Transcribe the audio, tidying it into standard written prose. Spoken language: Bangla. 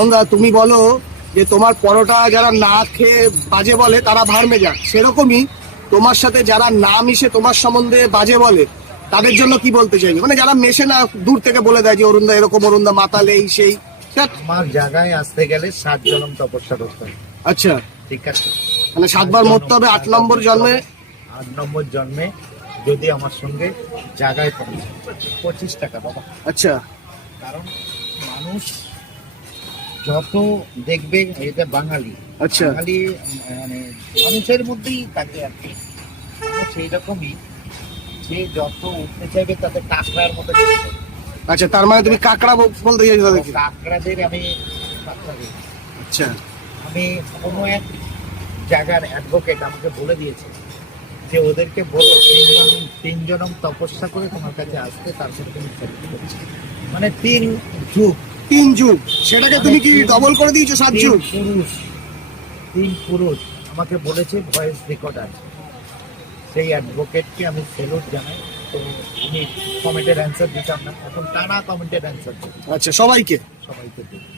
অঙ্গা তুমি বলো যে তোমার পরোটা যারা না খেয়ে বাজে বলে তারা ভাড়মে যাক, সেরকমই তোমার সাথে যারা না মিশে তোমার সম্বন্ধে বাজে বলে তাদের জন্য কি বলতে চাইবে? মানে যারা মেশে না, দূর থেকে বলে দেয় যে অরুণদা এরকম, অরুণদা মাতাল, এই সেই। আমার জায়গায় আসতে গেলে 7 জনম তপস্যা করতে হবে। আচ্ছা, ঠিক আছে, মানে 7 বার মরতে হবে 8 নম্বর জন্মে। 8 নম্বর জন্মে যদি আমার সঙ্গে জায়গায় পৌঁছে 25 টাকা বাবা। আচ্ছা, কারণ মানুষ যত দেখবে, এটা বাঙালি, আচ্ছা, বাঙালি মানে মানুষের মধ্যেই থাকে আর কি। সেই রকমই যে যত উঠতে চাইবে তাদের কাঁকড়ার মতো চলতে হবে। আচ্ছা, তার মানে তুমি কাকড়া বলতে চাইছো তাদেরকে? কাঁকড়াদের আমি পাত্তা দিই। আচ্ছা, আমি কোনো এক জায়গার অ্যাডভোকেট আমাকে বলে দিয়েছে যে ওদেরকে বলো 3 জনম তপস্যা করে তোমার কাছে আসতে, তারপরে তুমি ছেড়ে দিচ্ছি। মানে 3 যুগ, 3 যুগ, সেটাকে তুমি কি ডবল করে দিয়েছো 7 যুগ? 3 পুরুষ আমাকে বলেছে, ভয়েস রেকর্ড আছে। সেই অ্যাডভোকেটকে আমি সেলুট জানাই। তো আমি কমেন্টের অ্যান্সার দিতাম না, এখন টানা কমেন্টের অ্যান্সার দিই আচ্ছা, সবাইকে? সবাইকে দিই।